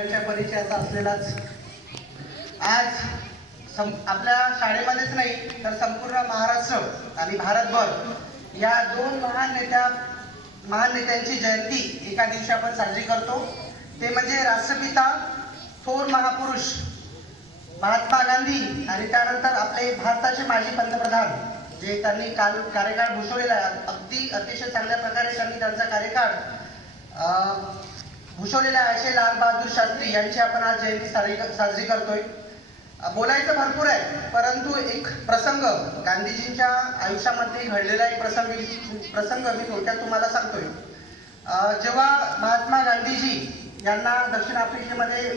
सगळ्यांच्या परिचयाचा असलेलाच आज आपल्या शाळेमध्येच नाही तर संपूर्ण महाराष्ट्र आणि भारतभर या दोन महान नेत्यांची जयंती एका दिवशी आपण साजरी करतो। ते म्हणजे राष्ट्रपिता थोर महापुरुष महात्मा गांधी आणि त्यानंतर आपले भारताचे माजी पंतप्रधान जे त्यांनी कार्यकाळ भूषवलेला आहे, अतिशय चांगल्या प्रकारे त्यांनी त्यांचा कार्यकाळ भूषवलेला आहे, असे लाल बहादूर शास्त्री यांची आपण आज जयंती साजरी करतोय। बोलायचं भरपूर आहे, परंतु एक प्रसंग गांधीजींच्या आयुष्यामध्ये घडलेला एक प्रसंग मी थोडक्यात तुम्हाला सांगतोय। जेव्हा महात्मा गांधीजी यांना दक्षिण आफ्रिकेमध्ये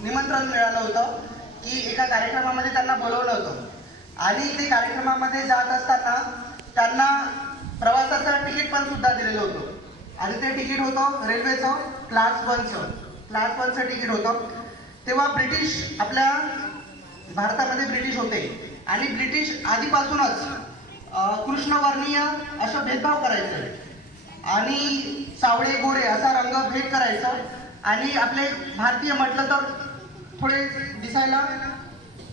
निमंत्रण मिळालं होतं की एका कार्यक्रमामध्ये त्यांना बोलवलं होतं आणि ते कार्यक्रमामध्ये जात असताना त्यांना प्रवासाचं तिकीट पण सुद्धा दिलेलं होतं आणि ते तिकीट होतं रेल्वेचं क्लास 1चं तिकीट होतं। तेव्हा ब्रिटिश आपल्या भारतामध्ये ब्रिटिश होते आणि ब्रिटिश आधीपासूनच कृष्णवर्णीय असं भेदभाव करायचं आणि सावळे गोरे असा रंगभेद करायचं आणि आपले भारतीय म्हटलं तर थोडे दिसायला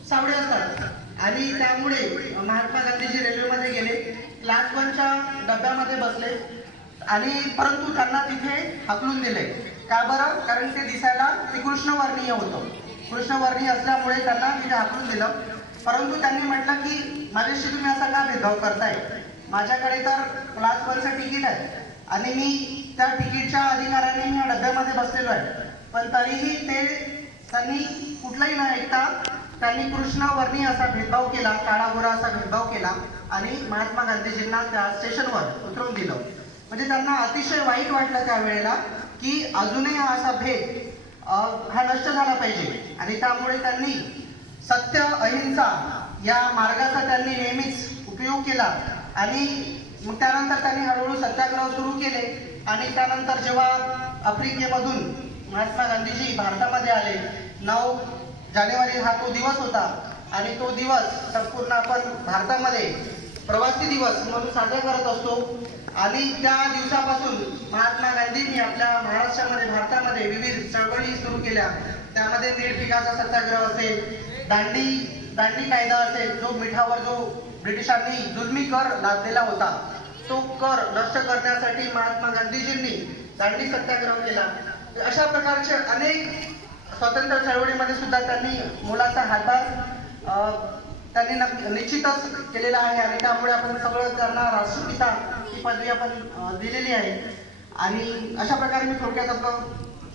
सावळे असतात आणि त्यामुळे महात्मा गांधीजी रेल्वेमध्ये गेले, क्लास 1च्या डब्यामध्ये बसले आणि परंतु त्यांना तिथे हाकलून दिले। का बरं? कारण ते दिसायला ते कृष्णवर्णीय होतं, कृष्णवर्णीय असल्यामुळे त्यांना तिथे हाकलून दिलं। परंतु त्यांनी म्हटलं की माझ्याशी तुम्ही असा का भेदभाव करताय, माझ्याकडे तर क्लास 1चं तिकीट आहे आणि मी त्या तिकीटच्या अधिकाराने मी या डब्यामध्ये बसलेलो आहे, पण तरीही त्यांनी कुठलाही न ऐकता त्यांनी कृष्णवर्णीय असा भेदभाव केला, काळा गोरा असा भेदभाव केला आणि महात्मा गांधीजींना त्या स्टेशनवर उतरवून दिलं। म्हणजे त्यांना अतिशय वाईट वाटलं त्यावेळेला की अजूनही हा असा भेद हा नष्ट झाला पाहिजे आणि त्यामुळे त्यांनी सत्य अहिंसा या मार्गाचा त्यांनी नेहमीच उपयोग केला आणि मग त्यानंतर त्यांनी हळूहळू सत्याग्रह सुरू केले आणि त्यानंतर जेव्हा आफ्रिकेमधून महात्मा गांधीजी भारतामध्ये आले, 9 जानेवारी हा तो दिवस होता आणि तो दिवस संपूर्ण आपण भारतामध्ये प्रवासी दिवस म्हणून साजरा करत असतो आणि त्या दिवसापासून महात्मा गांधींनी आपल्या महाराष्ट्रामध्ये भारतामध्ये विविध चळवळी सुरू केल्या। त्यामध्ये निर्भीकाचा सत्याग्रह असेल, दांडी कायदा असेल, जो मिठावर जो ब्रिटिशांनी जुलमी कर लादलेला होता तो कर नष्ट करण्यासाठी महात्मा गांधीजींनी दांडी सत्याग्रह केला। अशा प्रकारचे अनेक स्वातंत्र्य चळवळीमध्ये सुद्धा त्यांनी मोलाचा हातभार त्यांनी निश्चितच केलेला आहे आणि त्यामुळे आपण सगळं त्यांना राष्ट्रपिता ही पदवी आपण दिलेली आहे। आणि अशा प्रकारे मी थोडक्यात आपला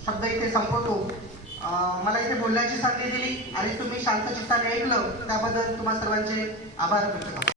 शब्द इथे संपवतो। मला इथे बोलण्याची संधी दिली आणि तुम्ही शांत चित्ताने ऐकलं त्याबद्दल तुम्हा सर्वांचे आभार व्यक्त करतो।